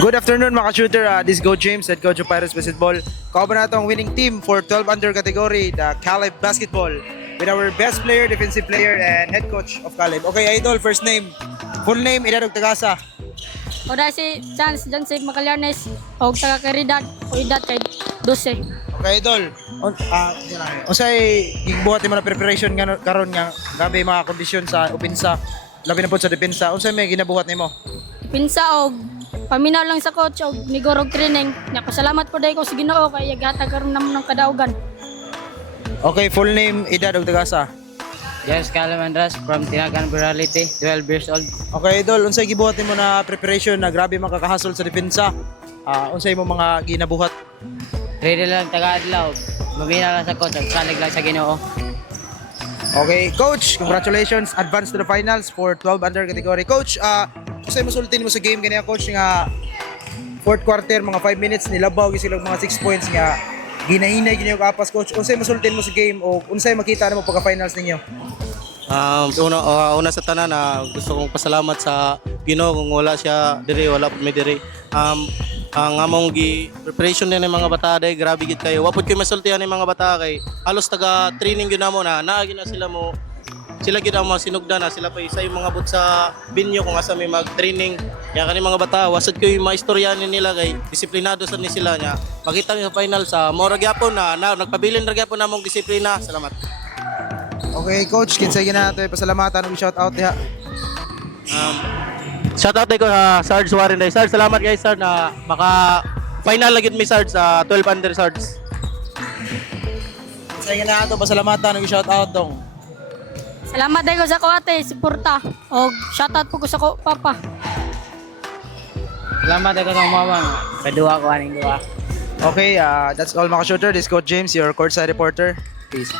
Good afternoon mga shooter. This is Go James, head coach of Pirates Basketball. Kauban na itong winning team for 12 under category, the Caleb Basketball, with our best player, defensive player, and head coach of Caleb. Okay, Idol, first name, full name, edad ug tagasa. O dahil si Chance Joseph Macallarnes o taga Caridad o edad kay 12. Okay, Idol. Unsay gigbuhat mo na preparation karon nga gabi mga kondisyon sa opensa, labi na po sa depensa. Unsay may ginabuhat nimo? Pinsa og paminaw lang sa coach og nigorog training. Nya pasalamat po dai ko sa Ginoo kay yaghatag karon namo ng kadaugan. Okay, full name, edad ug tagasa. James Calamandras from Tinagan Virality, 12 years old. Okay, Idol, unsay gibuhat nimo na preparation na grabe makakahasol sa depensa? Unsay mo mga ginabuhat? Ready lang taga-adlaw. Mamina lang sa coach, salig lang sa Ginoo. Okay, Coach, congratulations. Advance to the finals for 12 under category. Coach, unsay masultin mo sa game kaniya, Coach, nga fourth quarter, mga 5 minutes, nilabaw sila mga 6 points nga ginahinay ginayo kapas, Coach. Unsay masultin mo sa game o unsay makita nimo pagka-finals ninyo? Una sa tanan na gusto kong pasalamat sa Ginoo kung wala siya diri, wala po may diri. Ang among preparation din ng mga bata day grabe gid kayo. Wapod koy masultihan ng mga bata kay halos taga training gyud namo na naagi na sila gid ang mga sinugdan na sila pa isa yung mga but sa binyo kung asa may mag-training. Kaya kani mga bata wasad koy maistoryanin nila kay disiplinado sad ni sila nya. Makita niyo sa final sa mora gyapon na nagpabilin ra gyapon namong disiplina. Salamat. Okay, Coach, kinsay gina nato pasalamatan ug shout out diha. Shout out ko sa Sarge Warren day. Sarge, salamat guys Sarge na maka final lagi mi Sarge sa 12 under Sarge. Kinsay gina nato pasalamatan ug shout out dong. Salamat dai ko sa ko ate, suporta og shoutout po ko sa ko papa. Salamat ako sa mama. Kadua ko aning duwa. Okay, that's all mga shooter. This is Coach James, your courtside reporter. Peace.